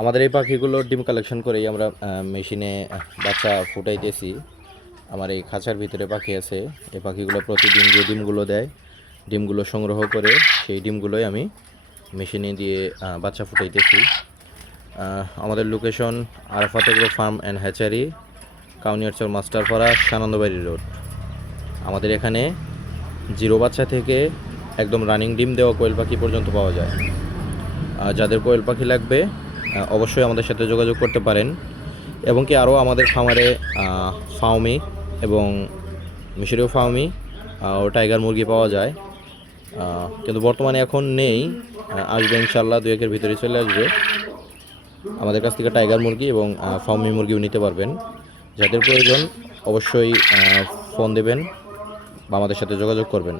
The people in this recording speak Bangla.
আমাদের এই পাখিগুলোর ডিম কালেকশন করেই আমরা মেশিনে বাচ্চা ফুটাইতেছি। আমার এই খাঁচার ভিতরে পাখি আছে। এই পাখিগুলো প্রতিদিন যে ডিমগুলো দেয়, ডিমগুলো সংগ্রহ করে সেই ডিমগুলোই আমি মেশিনে দিয়ে বাচ্চা ফুটাইতেছি। আমাদের location Arafat agro farm and hatchery, Kauniarchar Masterpara, Sanandabari road. আমাদের এখানে জিরো বাচ্চা থেকে একদম রানিং ডিম দেওয়া কোয়েল পাখি পর্যন্ত পাওয়া যায়। যাদের কোয়েল পাখি লাগবে অবশ্যই আমাদের সাথে যোগাযোগ করতে পারেন। এবং কি আরও আমাদের খামারে ফাউমি এবং মিশরীয় ফাউমি ও টাইগার মুরগি পাওয়া যায়, কিন্তু বর্তমানে এখন নেই। আসবে ইনশাল্লাহ, 2-1-এর ভিতরে চলে আসবে। আমাদের কাছ থেকে টাইগার মুরগি এবং ফাউমি মুরগিও নিতে পারবেন। যাদের প্রয়োজন অবশ্যই ফোন দেবেন বা আমাদের সাথে যোগাযোগ করবেন।